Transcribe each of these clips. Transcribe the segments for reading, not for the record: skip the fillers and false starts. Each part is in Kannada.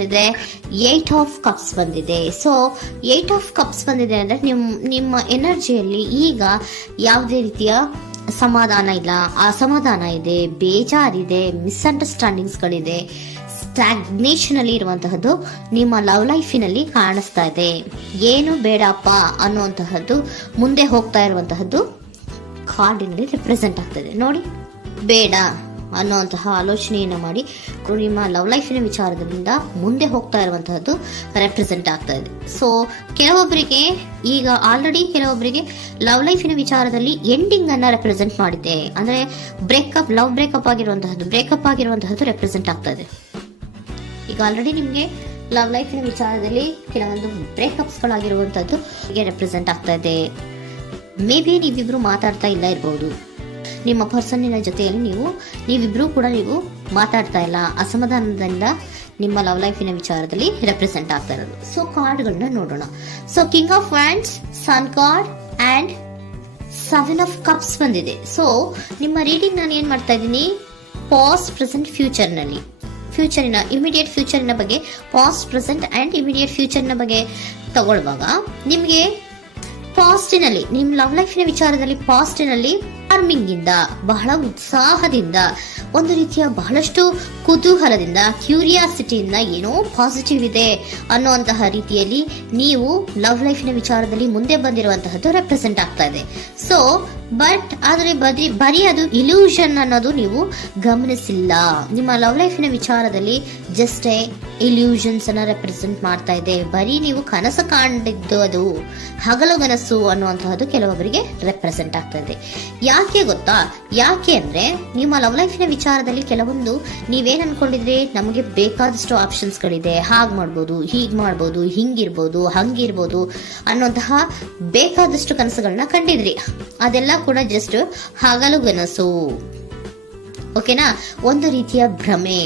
ಬಂದಿದೆ? 8 ಆಫ್ ಕಪ್ಸ್ ಬಂದಿದೆ. ಸೊ 8 ಆಫ್ ಕಪ್ಸ್ ಬಂದಿದೆ ಅಂದ್ರೆ ನಿಮ್ಮ ಎನರ್ಜಿಯಲ್ಲಿ ಈಗ ಯಾವುದೇ ರೀತಿಯ ಸಮಾಧಾನ ಇಲ್ಲ, ಅಸಮಾಧಾನ ಇದೆ, ಬೇಜಾರಿದೆ, ಮಿಸ್ಅಂಡರ್ಸ್ಟ್ಯಾಂಡಿಂಗ್ಸ್ಗಳಿದೆ, ಸ್ಟಾಗ್ನೇಷನ್ ಅಲ್ಲಿ ಇರುವಂತಹದ್ದು ನಿಮ್ಮ ಲವ್ ಲೈಫಿನಲ್ಲಿ ಕಾಣಿಸ್ತಾ ಇದೆ. ಏನು ಬೇಡಪ್ಪ ಅನ್ನುವಂತಹದ್ದು ಮುಂದೆ ಹೋಗ್ತಾ ಇರುವಂತಹದ್ದು ಕಾರ್ಡಿನಲ್ಲಿ ರೆಪ್ರೆಸೆಂಟ್ ಆಗ್ತದೆ. ನೋಡಿ, ಬೇಡ ಅನ್ನುವಂತಹ ಆಲೋಚನೆಯನ್ನು ಮಾಡಿ ನಿಮ್ಮ ಲವ್ ಲೈಫಿನ ವಿಚಾರದಿಂದ ಮುಂದೆ ಹೋಗ್ತಾ ಇರುವಂತಹದ್ದು ರೆಪ್ರೆಸೆಂಟ್ ಆಗ್ತಾ ಇದೆ. ಸೊ ಕೆಲವೊಬ್ಬರಿಗೆ ಈಗ ಆಲ್ರೆಡಿ ಕೆಲವೊಬ್ಬರಿಗೆ ಲವ್ ಲೈಫಿನ ವಿಚಾರದಲ್ಲಿ ಎಂಡಿಂಗ್ ಅನ್ನ ರೆಪ್ರೆಸೆಂಟ್ ಮಾಡಿದೆ. ಅಂದ್ರೆ ಲವ್ ಬ್ರೇಕಪ್ ಆಗಿರುವಂತಹದ್ದು ರೆಪ್ರೆಸೆಂಟ್ ಆಗ್ತಾ ಇದೆ. ಈಗ ಆಲ್ರೆಡಿ ನಿಮ್ಗೆ ಲವ್ ಲೈಫಿನ ವಿಚಾರದಲ್ಲಿ ಕೆಲವೊಂದು ಬ್ರೇಕಪ್ಸ್ ಗಳಾಗಿರುವಂತದ್ದು ರೆಪ್ರೆಸೆಂಟ್ ಆಗ್ತಾ ಇದೆ. ಮೇ ಬಿ ನೀವಿಬ್ರು ಮಾತಾಡ್ತಾ ಇಲ್ಲ ಇರಬಹುದು, ನಿಮ್ಮ ಪರ್ಸನ್ನಿನ ಜೊತೆಯಲ್ಲಿ ನೀವಿಬ್ರು ಕೂಡ ಮಾತಾಡ್ತಾ ಇಲ್ಲ, ಅಸಮಾಧಾನದಿಂದ ನಿಮ್ಮ ಲವ್ ಲೈಫಿನ ವಿಚಾರದಲ್ಲಿ ರೆಪ್ರೆಸೆಂಟ್ ಆಗ್ತಾ ಇರೋದು. ಸೊ ಕಾರ್ಡ್ಗಳನ್ನ ನೋಡೋಣ. So king of wands, sun card and 7 of cups ಬಂದಿದೆ. ಸೊ ನಿಮ್ಮ ರೀಡಿಂಗ್ ನಾನು ಏನ್ ಮಾಡ್ತಾ ಇದ್ದೀನಿ, ಪಾಸ್ಟ್, ಪ್ರೆಸೆಂಟ್, ಫ್ಯೂಚರಿನ ಇಮಿಡಿಯೇಟ್ ಫ್ಯೂಚರಿನ ಬಗ್ಗೆ, ಪಾಸ್ಟ್, ಪ್ರೆಸೆಂಟ್ ಅಂಡ್ ಇಮಿಡಿಯೇಟ್ ಫ್ಯೂಚರ್ನ ಬಗ್ಗೆ ತಗೊಳ್ಳುವಾಗ ನಿಮ್ಗೆ ಪಾಸ್ಟಿನಲ್ಲಿ ನಿಮ್ಮ ಲವ್ ಲೈಫಿನ ವಿಚಾರದಲ್ಲಿ ಪಾಸ್ಟಿನಲ್ಲಿ ಚಾರ್ಮಿಂಗ್ ಇಂದ, ಬಹಳ ಉತ್ಸಾಹದಿಂದ, ಒಂದು ರೀತಿಯ ಬಹಳಷ್ಟು ಕುತೂಹಲದಿಂದ, ಕ್ಯೂರಿಯಾಸಿಟಿಯಿಂದ ಏನೋ ಪಾಸಿಟಿವ್ ಇದೆ ಅನ್ನುವಂತಹ ರೀತಿಯಲ್ಲಿ ನೀವು ಲವ್ ಲೈಫಿನ ವಿಚಾರದಲ್ಲಿ ಮುಂದೆ ಬಂದಿರುವಂತಹದ್ದು ರೆಪ್ರೆಸೆಂಟ್ ಆಗ್ತಾ ಇದೆ. ಸೊ ಬಟ್ ಆದ್ರೆ ಬರೀ ಅದು ಇಲ್ಯೂಷನ್ ಅನ್ನೋದು ನೀವು ಗಮನಿಸಿಲ್ಲ. ನಿಮ್ಮ ಲವ್ ಲೈಫಿನ ವಿಚಾರದಲ್ಲಿ ಜಸ್ಟ್ ಇಲ್ಯೂಷನ್ಸ್ ಅನ್ನ ರೆಪ್ರೆಸೆಂಟ್ ಮಾಡ್ತಾ ಇದೆ. ಬರೀ ನೀವು ಕನಸು ಕಾಣಿದ್ದು ಅದು ಹಗಲುಗನಸು ಅನ್ನುವಂತಹದ್ದು ಕೆಲವೊಬ್ಬರಿಗೆ ರೆಪ್ರೆಸೆಂಟ್ ಆಗ್ತಾ ಇದೆ. ಯಾಕೆ ಗೊತ್ತಾ? ಯಾಕೆ ಅಂದ್ರೆ ನಿಮ್ಮ ಲವ್ ಲೈಫಿನ ವಿಚಾರದಲ್ಲಿ ಕೆಲವೊಂದು ನೀವೇನ್ ಅನ್ಕೊಂಡಿದ್ರೆ, ನಮಗೆ ಬೇಕಾದಷ್ಟು ಆಪ್ಷನ್ಸ್ ಗಳಿದೆ, ಹಾಗ್ ಮಾಡ್ಬೋದು, ಹೀಗ್ ಮಾಡ್ಬೋದು, ಹಿಂಗಿರ್ಬೋದು, ಹಂಗಿರ್ಬೋದು ಅನ್ನುವಂತಹ ಬೇಕಾದಷ್ಟು ಕನಸುಗಳನ್ನ ಕಂಡಿದ್ರಿ. ಅದೆಲ್ಲ ಕೂಡ ಜಸ್ಟ್ ಹಗಲುಗನಸು. ಓಕೆನಾ? ಒಂದು ರೀತಿಯ ಭ್ರಮೆ.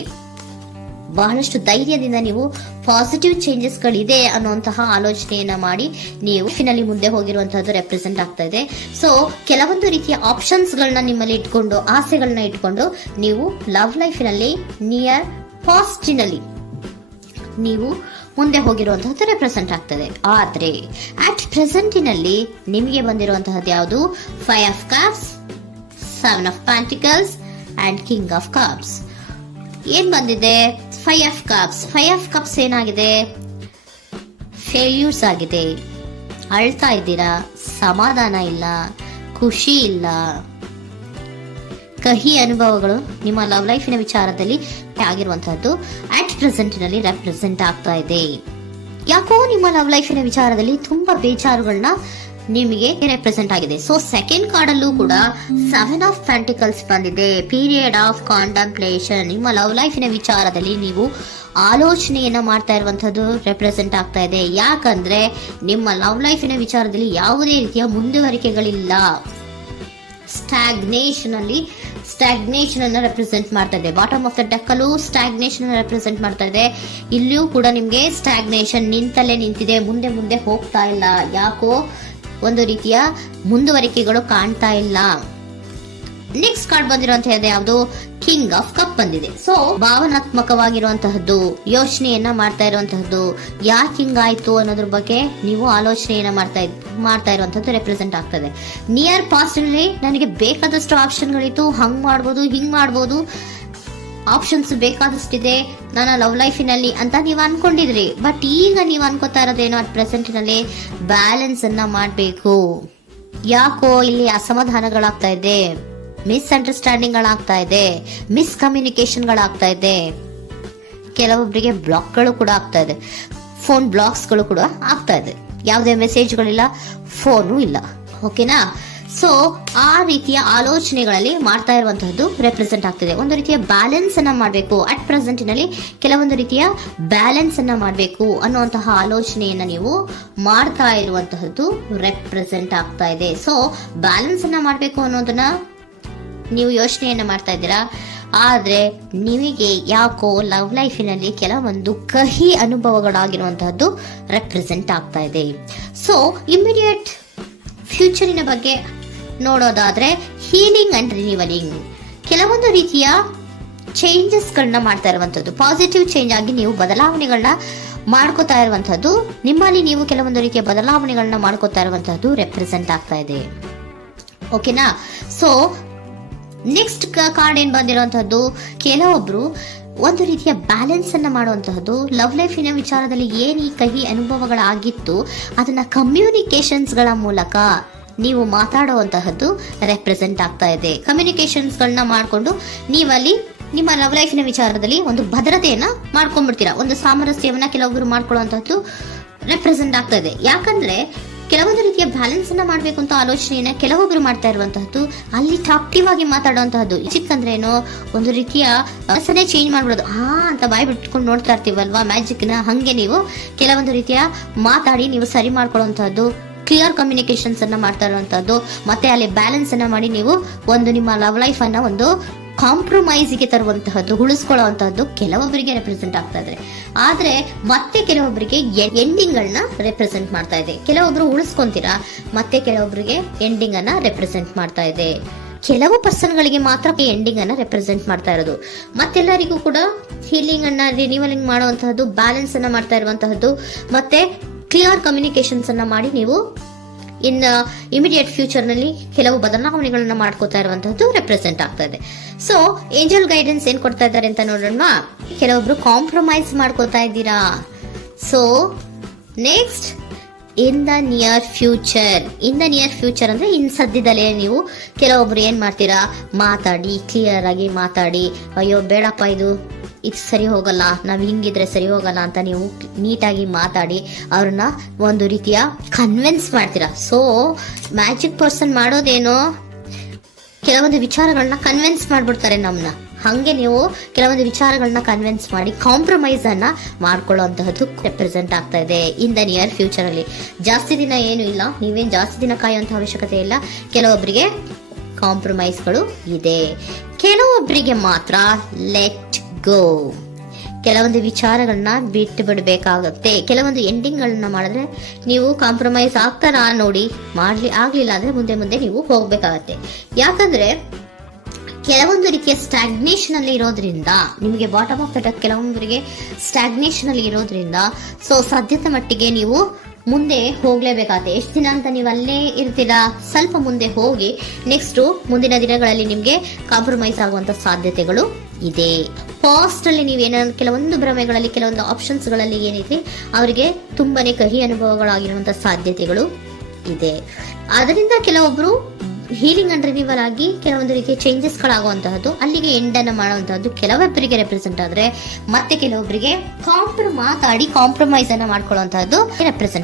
ಬಹಳಷ್ಟು ಧೈರ್ಯದಿಂದ ನೀವು ಪಾಸಿಟಿವ್ ಚೇಂಜಸ್ ಗಳಿದೆ ಅನ್ನುವಂತಹ ಆಲೋಚನೆಯನ್ನ ಮಾಡಿ ನೀವು ಫಿನಲ್ಲಿ ಮುಂದೆ ಹೋಗಿರುವಂತಹದ್ದು ರೆಪ್ರೆಸೆಂಟ್ ಆಗ್ತಾ ಇದೆ. ಸೊ ಕೆಲವೊಂದು ರೀತಿಯ ಆಪ್ಷನ್ಸ್ ಗಳನ್ನ ನಿಮ್ಮಲ್ಲಿ ಇಟ್ಕೊಂಡು, ಆಸೆಗಳನ್ನ ಇಟ್ಕೊಂಡು ನೀವು ಲವ್ ಲೈಫಿನಲ್ಲಿ ನಿಯರ್ ಪಾಸ್ಟಿನಲ್ಲಿ ನೀವು ಮುಂದೆ ಹೋಗಿರುವಂತಹದ್ದು ರೆಪ್ರೆಸೆಂಟ್ ಆಗ್ತದೆ. ಆದ್ರೆ ಅಟ್ ಪ್ರೆಸೆಂಟಿನಲ್ಲಿ ನಿಮಗೆ ಬಂದಿರುವಂತಹದ್ದು ಯಾವುದು? 5 of cups, 7 of pentacles and king of cups. ಏನ್ ಬಂದಿದೆ? 5 ಆಫ್ ಕಪ್ಸ್. 5 ಆಫ್ ಕಪ್ಸ್ ಏನಾಗಿದೆ? ಫೇಲ್ಯೂರ್ಸ್ ಆಗಿದೆ, ಅಳ್ತಾ ಇದ್ದೀರಾ, ಸಮಾಧಾನ ಇಲ್ಲ, ಖುಷಿ ಇಲ್ಲ, ಕಹಿ ಅನುಭವಗಳು ನಿಮ್ಮ ಲವ್ ಲೈಫಿನ ವಿಚಾರದಲ್ಲಿ ಆಗಿರುವಂತಹದ್ದು ಅಟ್ ಪ್ರೆಸೆಂಟ್ ನಲ್ಲಿ ರೆಪ್ರೆಸೆಂಟ್ ಆಗ್ತಾ ಇದೆ. ಯಾಕೋ ನಿಮ್ಮ ಲವ್ ಲೈಫಿನ ವಿಚಾರದಲ್ಲಿ ತುಂಬಾ ಬೇಜಾರುಗಳನ್ನ ನಿಮಗೆ ರೆಪ್ರೆಸೆಂಟ್ ಆಗಿದೆ. ಸೊ ಸೆಕೆಂಡ್ ಕಾರ್ಡ್ ಅಲ್ಲೂ ಕೂಡ 7 ಆಫ್ ಪ್ಯಾಂಟಿಕಲ್ಸ್ ಬಂದಿದೆ. Period of contemplation. ನಿಮ್ಮ ಲವ್ ಲೈಫಿನ ವಿಚಾರದಲ್ಲಿ ನೀವು ಆಲೋಚನೆಯನ್ನ ಮಾಡ್ತಾ ಇರುವಂತಹದ್ದು ರೆಪ್ರೆಸೆಂಟ್ ಆಗ್ತಾ ಇದೆ. ಯಾಕಂದ್ರೆ ನಿಮ್ಮ ಲವ್ ಲೈಫಿನ ವಿಚಾರದಲ್ಲಿ ಯಾವುದೇ ರೀತಿಯ ಮುಂದುವರಿಕೆಗಳಿಲ್ಲ. ಸ್ಟಾಗ್ನೇಷನ್ ಅನ್ನ ರೆಪ್ರೆಸೆಂಟ್ ಮಾಡ್ತಾ ಇದೆ. ಬಾಟಮ್ ಆಫ್ ದ ಡೆಕ್ ಅಲ್ಲೂ ಸ್ಟಾಗ್ನೇಷನ್ ಅನ್ನ ರೆಪ್ರೆಸೆಂಟ್ ಮಾಡ್ತಾ ಇದೆ. ಇಲ್ಲಿಯೂ ಕೂಡ ನಿಮ್ಗೆ ಸ್ಟಾಗ್ನೇಷನ್, ನಿಂತಲ್ಲೇ ನಿಂತಿದೆ, ಮುಂದೆ ಹೋಗ್ತಾ ಇಲ್ಲ. ಯಾಕೋ ಒಂದು ರೀತಿಯ ಮುಂದುವರಿಕೆಗಳು ಕಾಣ್ತಾ ಇಲ್ಲ. ನೆಕ್ಸ್ಟ್ ಕಾರ್ಡ್ ಬಂದಿರುವಂತಹದ್ದು ಯಾವುದು? ಕಿಂಗ್ ಆಫ್ ಕಪ್ ಬಂದಿದೆ. ಸೊ ಭಾವನಾತ್ಮಕವಾಗಿರುವಂತಹದ್ದು, ಯೋಚನೆಯನ್ನ ಮಾಡ್ತಾ ಇರುವಂತಹದ್ದು, ಯಾಕೆ ಹಿಂಗಾಯ್ತು ಅನ್ನೋದ್ರ ಬಗ್ಗೆ ನೀವು ಆಲೋಚನೆಯನ್ನ ಮಾಡ್ತಾ ಇರುವಂತಹದ್ದು ರೆಪ್ರೆಸೆಂಟ್ ಆಗ್ತದೆ. ನಿಯರ್ ಪಾಸ್ಟ್ ನಲ್ಲಿ ನನಗೆ ಬೇಕಾದಷ್ಟು ಆಪ್ಷನ್ಗಳಿತ್ತು, ಹಂಗ್ ಮಾಡ್ಬೋದು, ಹಿಂಗ್ ಮಾಡ್ಬೋದು, ಆಪ್ಷನ್ಸ್ ಬೇಕಾದಷ್ಟಿದೆ ನನ್ನ ಲವ್ ಲೈಫಿನಲ್ಲಿ ಅಂತ ನೀವು ಅನ್ಕೊಂಡಿದ್ರಿ. ಬಟ್ ಈಗ ನೀವು ಅನ್ಕೋತಾ ಇರೋದೇನೋ ಅಟ್ ಪ್ರೆಸೆಂಟಿನಲ್ಲಿ ಬ್ಯಾಲೆನ್ಸ್ ಅನ್ನ ಮಾಡಬೇಕು. ಯಾಕೋ ಇಲ್ಲಿ ಅಸಮಾಧಾನಗಳಾಗ್ತಾ ಇದೆ, ಮಿಸ್ಅಂಡರ್ಸ್ಟ್ಯಾಂಡಿಂಗ್ ಗಳಾಗ್ತಾ ಇದೆ, ಮಿಸ್ಕಮ್ಯುನಿಕೇಶನ್ ಗಳಾಗ್ತಾ ಇದೆ. ಕೆಲವೊಬ್ಬರಿಗೆ ಬ್ಲಾಕ್ಗಳು ಕೂಡ ಆಗ್ತಾ ಇದೆ, ಫೋನ್ ಬ್ಲಾಕ್ಸ್ಗಳು ಕೂಡ ಆಗ್ತಾ ಇದೆ. ಯಾವುದೇ ಮೆಸೇಜ್ಗಳಿಲ್ಲ, ಫೋನು ಇಲ್ಲ. ಓಕೆನಾ? ಸೊ ಆ ರೀತಿಯ ಆಲೋಚನೆಗಳಲ್ಲಿ ಮಾಡ್ತಾ ಇರುವಂತಹದ್ದು ರೆಪ್ರೆಸೆಂಟ್ ಆಗ್ತಿದೆ. ಒಂದು ರೀತಿಯ ಬ್ಯಾಲೆನ್ಸ್ ಅನ್ನ ಮಾಡಬೇಕು. ಅಟ್ ಪ್ರೆಸೆಂಟಿನಲ್ಲಿ ಕೆಲವೊಂದು ರೀತಿಯ ಬ್ಯಾಲೆನ್ಸ್ ಅನ್ನ ಮಾಡಬೇಕು ಅನ್ನುವಂತಹ ಆಲೋಚನೆಯನ್ನ ನೀವು ಮಾಡ್ತಾ ಇರುವಂತಹದ್ದು ರೆಪ್ರೆಸೆಂಟ್ ಆಗ್ತಾ ಇದೆ. ಸೊ ಬ್ಯಾಲೆನ್ಸ್ ಅನ್ನ ಮಾಡಬೇಕು ಅನ್ನೋದನ್ನ ನೀವು ಯೋಚನೆಯನ್ನ ಮಾಡ್ತಾ ಇದ್ದೀರಾ. ಆದ್ರೆ ನಿಮಗೆ ಯಾಕೋ ಲವ್ ಲೈಫಿನಲ್ಲಿ ಕೆಲವೊಂದು ಕಹಿ ಅನುಭವಗಳಾಗಿರುವಂತಹದ್ದು ರೆಪ್ರೆಸೆಂಟ್ ಆಗ್ತಾ ಇದೆ. ಸೊ ಇಮಿಡಿಯೇಟ್ ಫ್ಯೂಚರಿನ ಬಗ್ಗೆ ನೋಡೋದಾದ್ರೆ ಹೀಲಿಂಗ್ ಅಂಡ್ ರಿನಿವಲಿಂಗ್, ಕೆಲವೊಂದು ರೀತಿಯ ಚೇಂಜಸ್ಗಳನ್ನ ಮಾಡ್ತಾ ಇರುವಂತದ್ದು, ಪಾಸಿಟಿವ್ ಚೇಂಜ್ ಆಗಿ ನೀವು ಬದಲಾವಣೆಗಳನ್ನ ಮಾಡ್ಕೋತಾ ಇರುವಂತದ್ದು, ನಿಮ್ಮಲ್ಲಿ ನೀವು ಕೆಲವೊಂದು ರೀತಿಯ ಬದಲಾವಣೆಗಳನ್ನ ಮಾಡ್ಕೋತಾ ಇರುವಂತದ್ದು ರೆಪ್ರೆಸೆಂಟ್ ಆಗ್ತಾ ಇದೆ. ಓಕೆನಾ? ಸೊ ನೆಕ್ಸ್ಟ್ ಕಾರ್ಡ್ ಏನ್ ಬಂದಿರುವಂತದ್ದು, ಕೆಲವೊಬ್ರು ಒಂದು ರೀತಿಯ ಬ್ಯಾಲೆನ್ಸ್ ಅನ್ನ ಮಾಡುವಂತಹದ್ದು, ಲವ್ ಲೈಫಿನ ವಿಚಾರದಲ್ಲಿ ಏನ್ ಈ ಕಹಿ ಅನುಭವಗಳಾಗಿತ್ತು ಅದನ್ನ ಕಮ್ಯುನಿಕೇಶನ್ಸ್ ಗಳ ಮೂಲಕ ನೀವು ಮಾತಾಡುವಂತಹದ್ದು ರೆಪ್ರೆಸೆಂಟ್ ಆಗ್ತಾ ಇದೆ. ಕಮ್ಯುನಿಕೇಶನ್ಸ್ ಗಳನ್ನ ಮಾಡ್ಕೊಂಡು ನೀವಲ್ಲಿ ನಿಮ್ಮ ಲವ್ ಲೈಫಿನ ವಿಚಾರದಲ್ಲಿ ಒಂದು ಭದ್ರತೆಯನ್ನ ಮಾಡ್ಕೊಂಡ್ಬಿಡ್ತೀರಾ, ಒಂದು ಸಾಮರಸ್ಯವನ್ನ ಕೆಲವೊಬ್ರು ಮಾಡ್ಕೊಳ್ಳುವಂತಹದ್ದು ರೆಪ್ರೆಸೆಂಟ್ ಆಗ್ತಾ ಇದೆ. ಯಾಕಂದ್ರೆ ಕೆಲವೊಂದು ರೀತಿಯ ಬ್ಯಾಲೆನ್ಸ್ ಅನ್ನ ಮಾಡ್ಬೇಕು ಅಂತ ಆಲೋಚನೆಯನ್ನ ಕೆಲವೊಬ್ರು ಮಾಡ್ತಾ ಇರುವಂತಹದ್ದು, ಅಲ್ಲಿ ಟಾಕ್ಟಿವ್ ಆಗಿ ಮಾತಾಡುವಂತಹದ್ದು. ಚಿಕ್ಕಂದ್ರೇನೋ ಒಂದು ರೀತಿಯ ಹೆಸರೇ ಚೇಂಜ್ ಮಾಡ್ಬಿಡೋದು, ಅಂತ ಬಾಯಿ ಬಿಟ್ಕೊಂಡು ನೋಡ್ತಾ ಇರ್ತೀವಲ್ವಾ ಮ್ಯಾಜಿಕ್ ನ, ಹಂಗೆ ನೀವು ಕೆಲವೊಂದು ರೀತಿಯ ಮಾತಾಡಿ ನೀವು ಸರಿ ಮಾಡ್ಕೊಳ್ಳುವಂತಹದ್ದು, ಕ್ಲಿಯರ್ ಕಮ್ಯುನಿಕೇಶನ್ಸ್ ಅನ್ನ ಮಾಡ್ತಾ ಇರುವಂತಹದ್ದು, ಮತ್ತೆ ಅಲ್ಲಿ ಬ್ಯಾಲೆನ್ಸ್ ಅನ್ನ ಮಾಡಿ ನೀವು ಒಂದು ನಿಮ್ಮ ಲವ್ ಲೈಫ್ ಅನ್ನ ಒಂದು ಕಾಂಪ್ರಮೈಸ್ಗೆ ತರುವಂತಹದ್ದು, ಉಳಿಸ್ಕೊಳ್ಳುವಂತಹದ್ದು ಕೆಲವೊಬ್ಬರಿಗೆ ರೆಪ್ರೆಸೆಂಟ್ ಆಗ್ತಾ ಇದೆ. ಆದ್ರೆ ಮತ್ತೆ ಕೆಲವೊಬ್ಬರಿಗೆ ಎಂಡಿಂಗ್ ಗಳನ್ನ ರೆಪ್ರೆಸೆಂಟ್ ಮಾಡ್ತಾ ಇದೆ. ಕೆಲವೊಬ್ರು ಉಳಿಸ್ಕೊಂತೀರಾ, ಮತ್ತೆ ಕೆಲವೊಬ್ಬರಿಗೆ ಎಂಡಿಂಗ್ ಅನ್ನ ರೆಪ್ರೆಸೆಂಟ್ ಮಾಡ್ತಾ ಇದೆ. ಕೆಲವು ಪರ್ಸನ್ ಗಳಿಗೆ ಮಾತ್ರ ಎಂಡಿಂಗ್ ಅನ್ನ ರೆಪ್ರೆಸೆಂಟ್ ಮಾಡ್ತಾ ಇರೋದು, ಮತ್ತೆಲ್ಲರಿಗೂ ಕೂಡ ಹೀಲಿಂಗ್ ಅನ್ನ ರಿನಿವಲಿಂಗ್ ಮಾಡುವಂತಹದ್ದು, ಬ್ಯಾಲೆನ್ಸ್ ಅನ್ನ ಮಾಡ್ತಾ ಇರುವಂತಹದ್ದು, ಮತ್ತೆ ಕ್ಲಿಯರ್ ಕಮ್ಯುನಿಕೇಶನ್ಸ್ ಅನ್ನ ಮಾಡಿ ನೀವು ಇಮಿಡಿಯೇಟ್ ಫ್ಯೂಚರ್ ನಲ್ಲಿ ಕೆಲವು ಬದಲಾವಣೆಗಳನ್ನ ಮಾಡ್ಕೋತಾ ಇರುವಂತಹದ್ದು ರೆಪ್ರೆಸೆಂಟ್ ಆಗ್ತಾ ಇದೆ. ಸೊ ಏಂಜಲ್ ಗೈಡೆನ್ಸ್ ಏನ್ ಕೊಡ್ತಾ ಇದ್ದಾರೆ ಅಂತ ನೋಡೋಣ. ಕೆಲವೊಬ್ರು ಕಾಂಪ್ರಮೈಸ್ ಮಾಡ್ಕೋತಾ ಇದ್ದೀರಾ. So next, in the near future ಅಂದ್ರೆ ಇನ್ ಸದ್ಯದಲ್ಲೇ ನೀವು ಕೆಲವೊಬ್ರು ಏನ್ ಮಾಡ್ತೀರಾ, ಮಾತಾಡಿ ಕ್ಲಿಯರ್ ಆಗಿ ಮಾತಾಡಿ, ಅಯ್ಯೋ ಬೇಡಪ್ಪ ಇದು ಸರಿ ಹೋಗಲ್ಲ, ನಾವ್ ಹಿಂಗಿದ್ರೆ ಸರಿ ಹೋಗಲ್ಲ ಅಂತ ನೀವು ನೀಟಾಗಿ ಮಾತಾಡಿ ಅವ್ರನ್ನ ಒಂದು ರೀತಿಯ ಕನ್ವಿನ್ಸ್ ಮಾಡ್ತೀರಾ. ಸೊ ಮ್ಯಾಜಿಕ್ ಪರ್ಸನ್ ಮಾಡೋದೇನೋ ಕೆಲವೊಂದು ವಿಚಾರಗಳನ್ನ ಕನ್ವಿನ್ಸ್ ಮಾಡ್ಬಿಡ್ತಾರೆ ನಮ್ನ. ಹಂಗೆ ನೀವು ಕೆಲವೊಂದು ವಿಚಾರಗಳನ್ನ ಕನ್ವಿನ್ಸ್ ಮಾಡಿ ಕಾಂಪ್ರಮೈಸ್ ಅನ್ನ ಮಾಡ್ಕೊಳ್ಳುವಂತಹದ್ದು ರೆಪ್ರೆಸೆಂಟ್ ಆಗ್ತಾ ಇದೆ ಇನ್ ದ ನಿಯರ್ ಫ್ಯೂಚರ್ ಅಲ್ಲಿ. ಜಾಸ್ತಿ ದಿನ ಏನು ಇಲ್ಲ, ನೀವೇನ್ ಜಾಸ್ತಿ ದಿನ ಕಾಯುವಂತ ಅವಶ್ಯಕತೆ ಇಲ್ಲ. ಕೆಲವೊಬ್ಬರಿಗೆ ಕಾಂಪ್ರಮೈಸ್ಗಳು ಇದೆ, ಕೆಲವೊಬ್ಬರಿಗೆ ಮಾತ್ರ ಲೆಟ್ ಗೋ. ಕೆಲವೊಂದು ವಿಚಾರಗಳನ್ನ ಬಿಟ್ಟು ಬಿಡಬೇಕಾಗುತ್ತೆ. ಕೆಲವೊಂದು ಎಂಡಿಂಗ್ ಗಳನ್ನ ಮಾಡಿದ್ರೆ ನೀವು ಕಾಂಪ್ರಮೈಸ್ ಆಗ್ತಾರಾ ನೋಡಿ, ಆಗ್ಲಿಲ್ಲ ಅಂದ್ರೆ ಮುಂದೆ ನೀವು ಹೋಗ್ಬೇಕಾಗತ್ತೆ. ಯಾಕಂದ್ರೆ ಕೆಲವೊಂದು ರೀತಿಯ ಸ್ಟಾಗ್ನೇಷನ್ ಅಲ್ಲಿ ಇರೋದ್ರಿಂದ, ನಿಮಗೆ ಬಾಟಮ್ ಆಫ್ ದ ಡೆಕ್ ಕೆಲವೊಬ್ಬರಿಗೆ ಸ್ಟಾಗ್ನೇಷನ್ ಅಲ್ಲಿ ಇರೋದ್ರಿಂದ, ಸೊ ಸಾಧ್ಯತೆ ಮಟ್ಟಿಗೆ ನೀವು ಮುಂದೆ ಹೋಗ್ಲೇಬೇಕಾಗತ್ತೆ. ಎಷ್ಟು ದಿನ ಅಂತ ನೀವು ಅಲ್ಲೇ ಇರ್ತೀರಾ, ಸ್ವಲ್ಪ ಮುಂದೆ ಹೋಗಿ ನೆಕ್ಸ್ಟ್ ಮುಂದಿನ ದಿನಗಳಲ್ಲಿ ನಿಮ್ಗೆ ಕಾಂಪ್ರಮೈಸ್ ಆಗುವಂತ ಸಾಧ್ಯತೆಗಳು ಇದೆ. ಪಾಸ್ಟ್ ಅಲ್ಲಿ ನೀವೇನಾದ್ರು ಕೆಲವೊಂದು ಭ್ರಮೆಗಳಲ್ಲಿ, ಕೆಲವೊಂದು ಆಪ್ಷನ್ಸ್ ಗಳಲ್ಲಿ ಏನೈತಿ ಅವರಿಗೆ ತುಂಬಾನೇ ಕಹಿ ಅನುಭವಗಳಾಗಿರುವಂತ ಸಾಧ್ಯತೆಗಳು ಇದೆ. ಅದರಿಂದ ಕೆಲವೊಬ್ರು ಹೀಲಿಂಗ್ ಅಂಡ್ ರಿನಿವಲ್ ಆಗಿ ಕೆಲವೊಂದು ರೀತಿಯ ಚೇಂಜಸ್ ಗಳಾಗುವಂತಹದ್ದು, ಅಲ್ಲಿಗೆ ಎಂಡ್ ಅನ್ನ ಮಾಡುವಂತಹದ್ದು ಕೆಲವೊಬ್ಬರಿಗೆ ರೆಪ್ರೆಸೆಂಟ್ ಆದ್ರೆ, ಮತ್ತೆ ಕೆಲವೊಬ್ಬರಿಗೆ ಮಾತಾಡಿ ಕಾಂಪ್ರಮೈಸ್ ಅನ್ನ ಮಾಡ್ಕೊಳ್ಳುವಂತಹದ್ದು ರೆಪ್ರೆಸೆಂಟ್